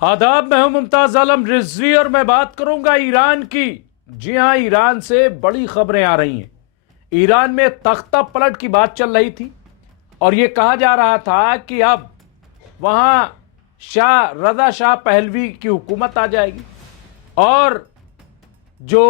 आदाब, मैं हूं मुमताज आलम रिजवी और मैं बात करूंगा ईरान की। जी हां, ईरान से बड़ी खबरें आ रही हैं। ईरान में तख्ता पलट की बात चल रही थी और यह कहा जा रहा था कि अब वहां रजा शाह पहलवी की हुकूमत आ जाएगी और जो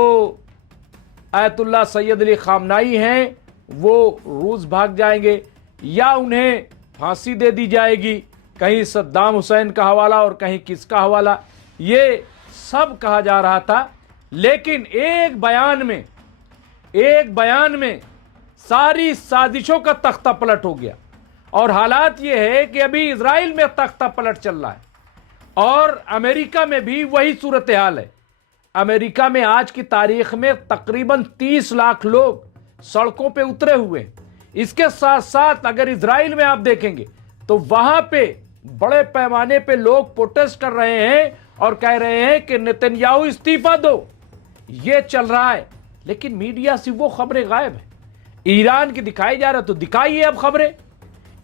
आयतुल्लाह सैयद अली खामनाई हैं वो रूस भाग जाएंगे या उन्हें फांसी दे दी जाएगी। कहीं सद्दाम हुसैन का हवाला और कहीं किसका हवाला, ये सब कहा जा रहा था। लेकिन एक बयान में सारी साजिशों का तख्ता पलट हो गया और हालात ये है कि अभी इजराइल में तख्ता पलट चल रहा है और अमेरिका में भी वही सूरत हाल है। अमेरिका में आज की तारीख में तकरीबन 30 लाख लोग सड़कों पे उतरे हुए हैं। इसके साथ साथ अगर इजराइल में आप देखेंगे तो वहां पे बड़े पैमाने पे लोग प्रोटेस्ट कर रहे हैं और कह रहे हैं कि नेतन्याहू इस्तीफा दो। ये चल रहा है, लेकिन मीडिया से वो खबरें गायब है। ईरान की दिखाई जा रहा तो दिखाइए अब खबरें।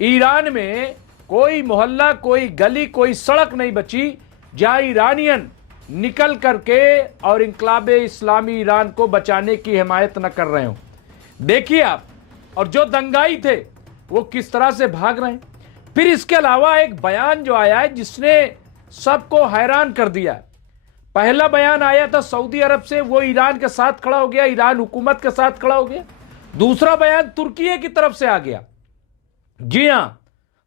ईरान में कोई मोहल्ला, कोई गली, कोई सड़क नहीं बची जहां ईरानियन निकल करके और इनकलाबे इस्लामी ईरान को बचाने की हिमायत न कर रहे हो। देखिए आप, और जो दंगाई थे वो किस तरह से भाग रहे हैं। फिर इसके अलावा एक बयान जो आया है जिसने सबको हैरान कर दिया। पहला बयान आया था सऊदी अरब से, वो ईरान के साथ खड़ा हो गया, ईरान हुकूमत के साथ खड़ा हो गया। दूसरा बयान तुर्की की तरफ से आ गया। जी हां,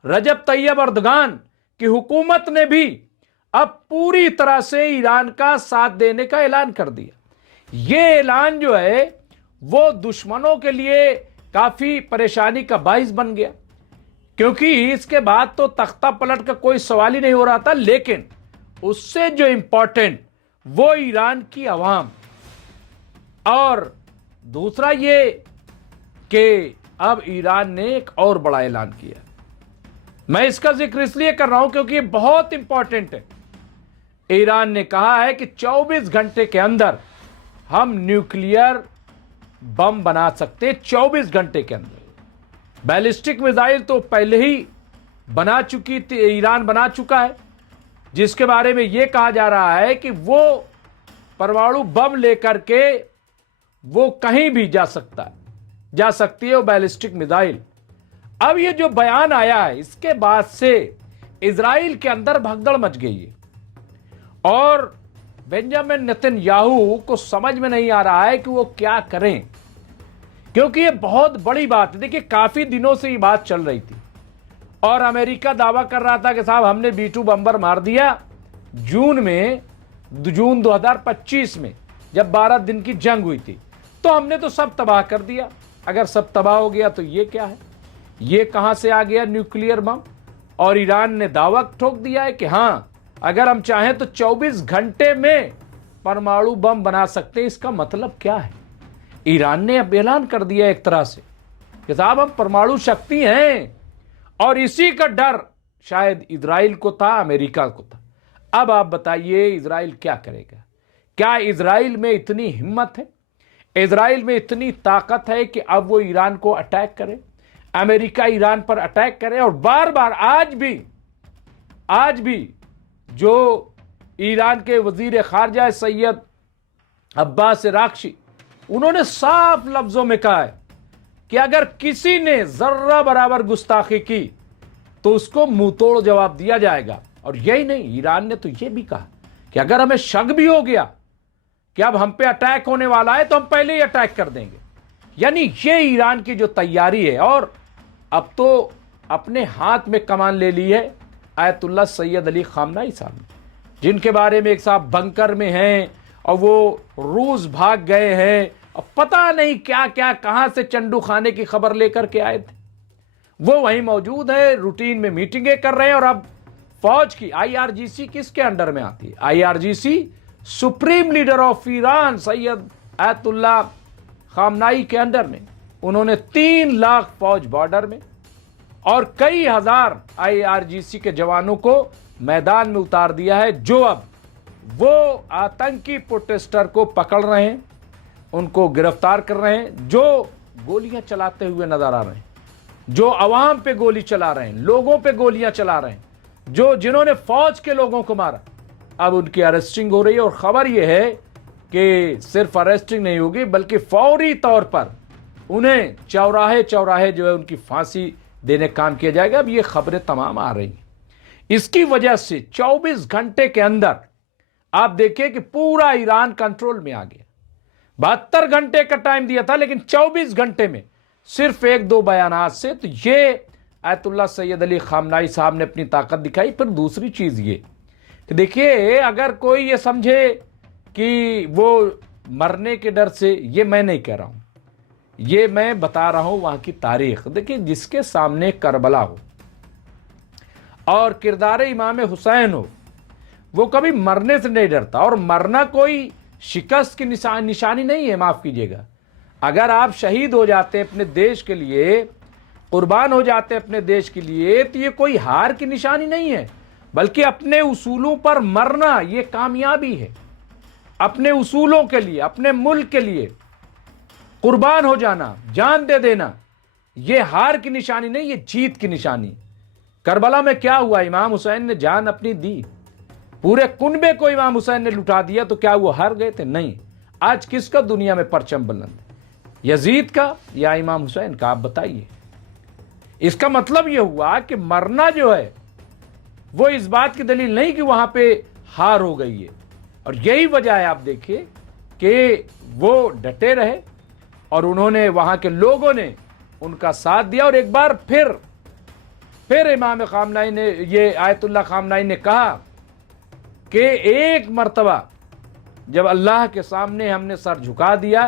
रजब तैयब अर्दगान की हुकूमत ने भी अब पूरी तरह से ईरान का साथ देने का ऐलान कर दिया। यह ऐलान जो है वो दुश्मनों के लिए काफी परेशानी का बाइस बन गया, क्योंकि इसके बाद तो तख्ता पलट का कोई सवाल ही नहीं हो रहा था। लेकिन उससे जो इंपॉर्टेंट वो ईरान की आवाम, और दूसरा ये कि अब ईरान ने एक और बड़ा ऐलान किया। मैं इसका जिक्र इसलिए कर रहा हूं क्योंकि ये बहुत इंपॉर्टेंट है। ईरान ने कहा है कि 24 घंटे के अंदर हम न्यूक्लियर बम बना सकते हैं। 24 घंटे के अंदर बैलिस्टिक मिसाइल तो पहले ही बना चुकी थी, ईरान बना चुका है, जिसके बारे में यह कहा जा रहा है कि वो परमाणु बम लेकर के वो कहीं भी जा सकती है वो बैलिस्टिक मिसाइल। अब ये जो बयान आया है इसके बाद से इजराइल के अंदर भगदड़ मच गई है और बेंजामिन नेतन्याहू को समझ में नहीं आ रहा है कि वो क्या करें, क्योंकि ये बहुत बड़ी बात है। देखिए, काफी दिनों से ये बात चल रही थी और अमेरिका दावा कर रहा था कि साहब हमने B-2 बम्बर मार दिया जून 2025 में, जब 12 दिन की जंग हुई थी, तो हमने तो सब तबाह कर दिया। अगर सब तबाह हो गया तो ये क्या है, ये कहां से आ गया न्यूक्लियर बम। और ईरान ने दावा ठोक दिया है कि हां, अगर हम चाहें तो 24 घंटे में परमाणु बम बना सकते हैं। इसका मतलब क्या है? ईरान ने अब ऐलान कर दिया एक तरह से कि साहब हम परमाणु शक्ति हैं, और इसी का डर शायद इजराइल को था, अमेरिका को था। अब आप बताइए इजराइल क्या करेगा? क्या इजराइल में इतनी हिम्मत है, इजराइल में इतनी ताकत है कि अब वो ईरान को अटैक करे, अमेरिका ईरान पर अटैक करे? और बार बार आज भी जो ईरान के वजीर खारजा सैयद अब्बास राक्शी, उन्होंने साफ लफ्जों में कहा है कि अगर किसी ने जर्रा बराबर गुस्ताखी की तो उसको मुंह तोड़ जवाब दिया जाएगा। और यही नहीं, ईरान ने तो यह भी कहा कि अगर हमें शक भी हो गया कि अब हम पे अटैक होने वाला है तो हम पहले ही अटैक कर देंगे। यानी ये ईरान की जो तैयारी है, और अब तो अपने हाथ में कमान ले ली है आयतुल्लाह सैयद अली खामनाई साहब, जिनके बारे में एक साहब बंकर में हैं और वो रूस भाग गए हैं और पता नहीं क्या क्या कहां से चंडू खाने की खबर लेकर के आए थे। वो वहीं मौजूद है, रूटीन में मीटिंगें कर रहे हैं। और अब फौज की IRGC किसके अंडर में आती है? IRGC supreme leader of Iran Syed Ayatollah खामनाई के अंडर में। उन्होंने 3 लाख फौज बॉर्डर में और कई हजार IRGC के जवानों को मैदान में उतार दिया है, जो अब वो आतंकी प्रोटेस्टर को पकड़ रहे हैं, उनको गिरफ्तार कर रहे हैं, जो गोलियां चलाते हुए नजर आ रहे हैं, जो अवाम पे गोली चला रहे हैं, लोगों पे गोलियां चला रहे हैं, जिन्होंने फौज के लोगों को मारा। अब उनकी अरेस्टिंग हो रही है और खबर यह है कि सिर्फ अरेस्टिंग नहीं होगी बल्कि फौरी तौर पर उन्हें चौराहे चौराहे जो है उनकी फांसी देने का काम किया जाएगा। अब ये खबरें तमाम आ रही हैं। इसकी वजह से 24 घंटे के अंदर आप देखिए कि पूरा ईरान कंट्रोल में आ गया। 72 घंटे का टाइम दिया था, लेकिन 24 घंटे में सिर्फ एक दो बयानात से तो ये आयतुल्लाह सैयद अली खामनाई साहब ने अपनी ताकत दिखाई। फिर दूसरी चीज ये कि देखिए, अगर कोई ये समझे कि वो मरने के डर से, ये मैं नहीं कह रहा हूं, ये मैं बता रहा हूं वहां की तारीख। देखिए, जिसके सामने करबला हो और किरदार इमाम हुसैन हो, वो कभी मरने से नहीं डरता। और मरना कोई शिकस्त की निशानी नहीं है, माफ कीजिएगा। अगर आप शहीद हो जाते हैं अपने देश के लिए, कुर्बान हो जाते हैं अपने देश के लिए, तो ये कोई हार की निशानी नहीं है, बल्कि अपने उसूलों पर मरना ये कामयाबी है। अपने उसूलों के लिए, अपने मुल्क के लिए कुर्बान हो जाना, जान दे देना, ये हार की निशानी नहीं, ये जीत की निशानी। करबला में क्या हुआ? इमाम हुसैन ने जान अपनी दी, पूरे कुनबे को इमाम हुसैन ने लुटा दिया, तो क्या वो हार गए थे? नहीं। आज किसका दुनिया में परचम बुलंद? यजीद का या इमाम हुसैन का? आप बताइए। इसका मतलब यह हुआ कि मरना जो है वो इस बात की दलील नहीं कि वहां पे हार हो गई है। और यही वजह है, आप देखिए कि वो डटे रहे और उन्होंने, वहां के लोगों ने उनका साथ दिया। और एक बार फिर इमाम खामनाई ने, ये आयतुल्लाह खामनाई ने कहा कि एक मर्तबा जब अल्लाह के सामने हमने सर झुका दिया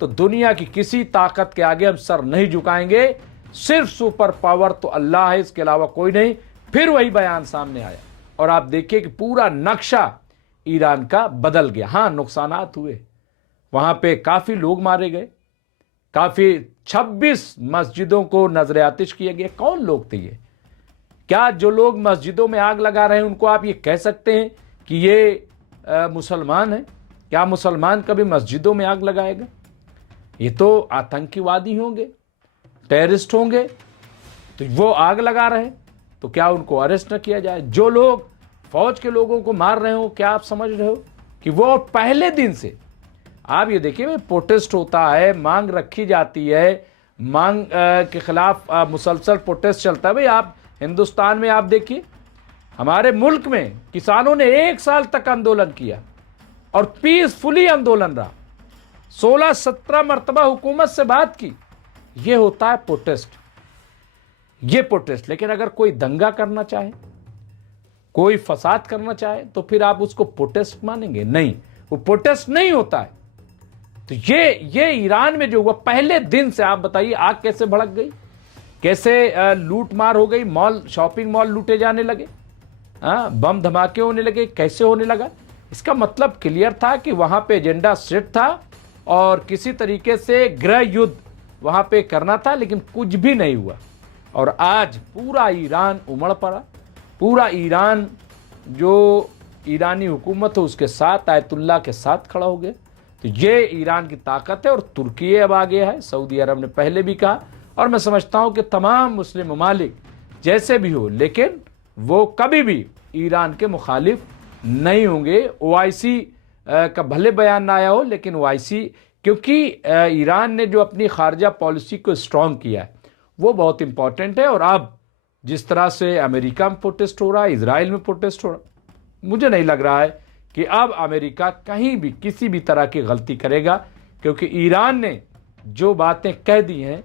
तो दुनिया की किसी ताकत के आगे हम सर नहीं झुकाएंगे, सिर्फ सुपर पावर तो अल्लाह है, इसके अलावा कोई नहीं। फिर वही बयान सामने आया और आप देखिए कि पूरा नक्शा ईरान का बदल गया। हाँ, नुकसानात हुए, वहां पे काफी लोग मारे गए, काफी 26 मस्जिदों को नजर आतिश किया गया। कौन लोग थे ये? क्या जो लोग मस्जिदों में आग लगा रहे हैं उनको आप ये कह सकते हैं कि ये मुसलमान है? क्या मुसलमान कभी मस्जिदों में आग लगाएगा? ये तो आतंकवादी होंगे, टेररिस्ट होंगे। तो वो आग लगा रहे हैं तो क्या उनको अरेस्ट न किया जाए? जो लोग फौज के लोगों को मार रहे हो, क्या आप समझ रहे हो कि वो पहले दिन से, आप ये देखिए, प्रोटेस्ट होता है, मांग रखी जाती है, मांग के खिलाफ मुसलसल प्रोटेस्ट चलता है। भाई आप हिंदुस्तान में आप देखिए, हमारे मुल्क में किसानों ने 1 साल तक आंदोलन किया और पीसफुली आंदोलन रहा, 16-17 मरतबा हुकूमत से बात की। ये होता है प्रोटेस्ट, ये प्रोटेस्ट। लेकिन अगर कोई दंगा करना चाहे, कोई फसाद करना चाहे, तो फिर आप उसको प्रोटेस्ट मानेंगे? नहीं, वो प्रोटेस्ट नहीं होता है। तो ये ईरान में जो हुआ पहले दिन से, आप बताइए आग कैसे भड़क गई, कैसे लूट मार हो गई, मॉल, शॉपिंग मॉल लूटे जाने लगे, बम धमाके होने लगे, कैसे होने लगा? इसका मतलब क्लियर था कि वहां पे एजेंडा सेट था और किसी तरीके से गृह युद्ध वहां पे करना था, लेकिन कुछ भी नहीं हुआ। और आज पूरा ईरान उमड़ पड़ा, पूरा ईरान, जो ईरानी हुकूमत है उसके साथ, आयतुल्लाह के साथ खड़ा हो गया। तो ये ईरान की ताकत है। और तुर्की अब आ गया है, सऊदी अरब ने पहले भी कहा, और मैं समझता हूं कि तमाम मुस्लिम ममालिक जैसे भी हो, लेकिन वो कभी भी ईरान के मुखालिफ नहीं होंगे। ओआईसी का भले बयान ना आया हो, लेकिन ओआईसी, क्योंकि ईरान ने जो अपनी खारजा पॉलिसी को स्ट्रॉन्ग किया है वो बहुत इंपॉर्टेंट है। और अब जिस तरह से अमेरिका में प्रोटेस्ट हो रहा है, इजराइल में प्रोटेस्ट हो रहा है, मुझे नहीं लग रहा है कि अब अमेरिका कहीं भी किसी भी तरह की गलती करेगा, क्योंकि ईरान ने जो बातें कह दी हैं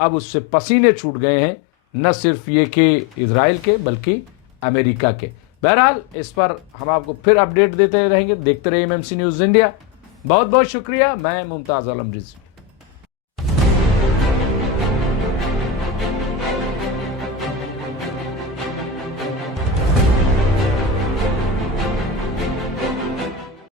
अब उससे पसीने छूट गए हैं, न सिर्फ ये कि इजराइल के बल्कि अमेरिका के। बहरहाल इस पर हम आपको फिर अपडेट देते रहेंगे। देखते रहिए एमएमसी न्यूज़ इंडिया। बहुत बहुत शुक्रिया। मैं मुमताज़ आलम रिजवी।